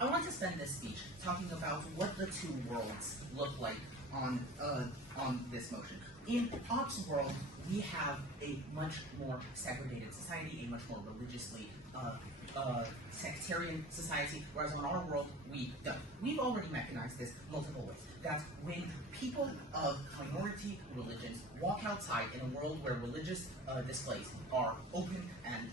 I want to spend this speech talking about what the two worlds look like on this motion. In Ops world, we have a much more segregated society, a much more religiously sectarian society, whereas on our world, we don't. We've already mechanized this multiple ways. That when people of minority religions walk outside in a world where religious displays are open and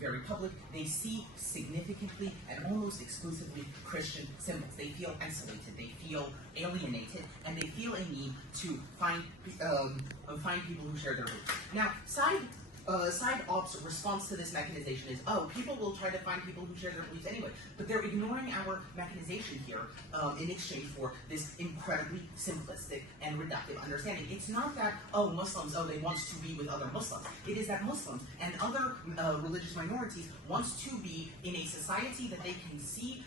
very public, they see significantly and almost exclusively Christian symbols. They feel isolated, they feel alienated, and they feel a need to find people who share their beliefs. Now, side ops response to this mechanization is, oh, people will try to find people who share their beliefs anyway, but they're ignoring our mechanization here in exchange for this incredibly simplistic and reductive understanding. It's not that, oh, Muslims, oh, they want to be with other Muslims. It is that Muslims and other religious minorities want to be in a society that they can see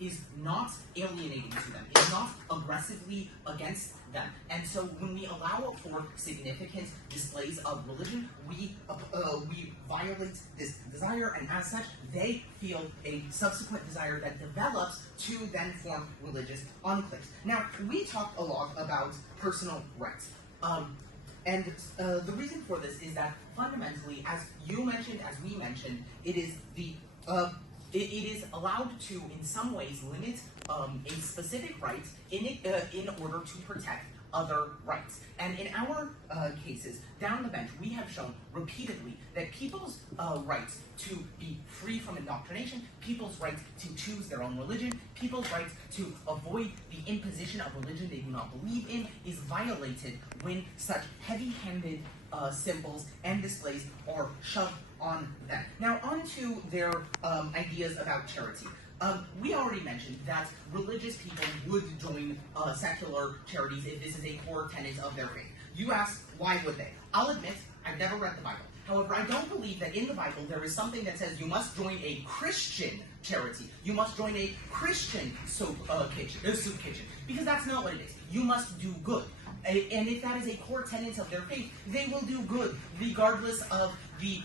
is not alienating to them, is not aggressively against them. And so when we allow for significant displays of religion, we violate this desire, and as such, they feel a subsequent desire that develops to then form religious enclaves. Now, we talked a lot about personal rights. And the reason for this is that fundamentally, as you mentioned, as we mentioned, it is it is allowed to, in some ways, limit a specific right in order to protect other rights. And in our cases, down the bench, we have shown repeatedly that people's rights to be free from indoctrination, people's rights to choose their own religion, people's rights to avoid the imposition of religion they do not believe in is violated when such heavy-handed symbols and displays are shoved on them. Now, on to their ideas about charity. We already mentioned that religious people would join secular charities if this is a core tenet of their faith. You ask, why would they? I'll admit, I've never read the Bible. However, I don't believe that in the Bible there is something that says you must join a Christian charity. You must join a Christian soup kitchen. Because that's not what it is. You must do good. And if that is a core tenet of their faith, they will do good, regardless of the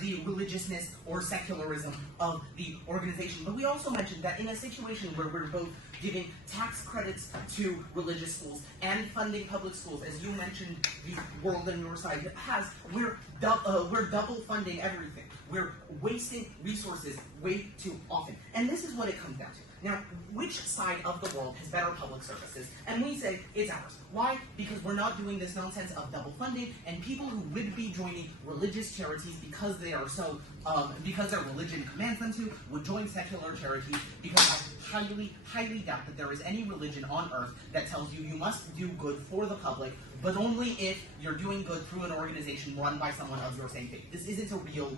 the religiousness or secularism of the organization. But we also mentioned that in a situation where we're both giving tax credits to religious schools and funding public schools, as you mentioned, the world on your side has, we're double funding everything. We're wasting resources way too often. And this is what it comes down to. Now, which side of the world has better public services? And we say it's ours. Why? Because we're not doing this nonsense of double funding, and people who would be joining religious charities because they are so, because their religion commands them to, would join secular charities, because I highly doubt that there is any religion on earth that tells you you must do good for the public, but only if you're doing good through an organization run by someone of your same faith. This isn't a real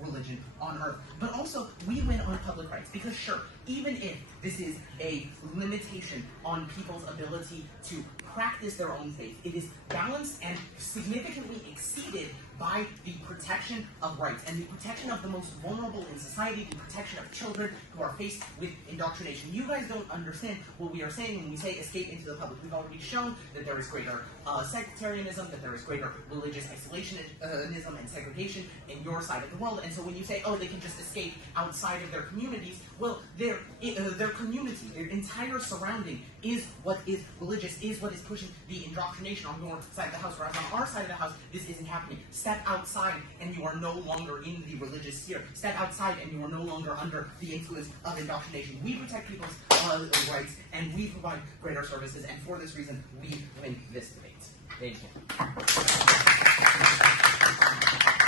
religion on earth. But also, we win on public rights, because sure, even if this is a limitation on people's ability to practice their own faith, it is balanced and significantly exceeded by the protection of rights and the protection of the most vulnerable in society, the protection of children who are faced with indoctrination. You guys don't understand what we are saying when we say escape into the public. We've already shown that there is greater sectarianism, that there is greater religious isolationism and segregation in your side of the world. And so when you say, oh, they can just escape outside of their communities, well, their community, their entire surrounding is what is religious, is what is pushing the indoctrination on your side of the house, whereas on our side of the house, this isn't happening. Step outside and you are no longer in the religious sphere. Step outside and you are no longer under the influence of indoctrination. We protect people's rights and we provide greater services, and for this reason, we win this debate. Thank you.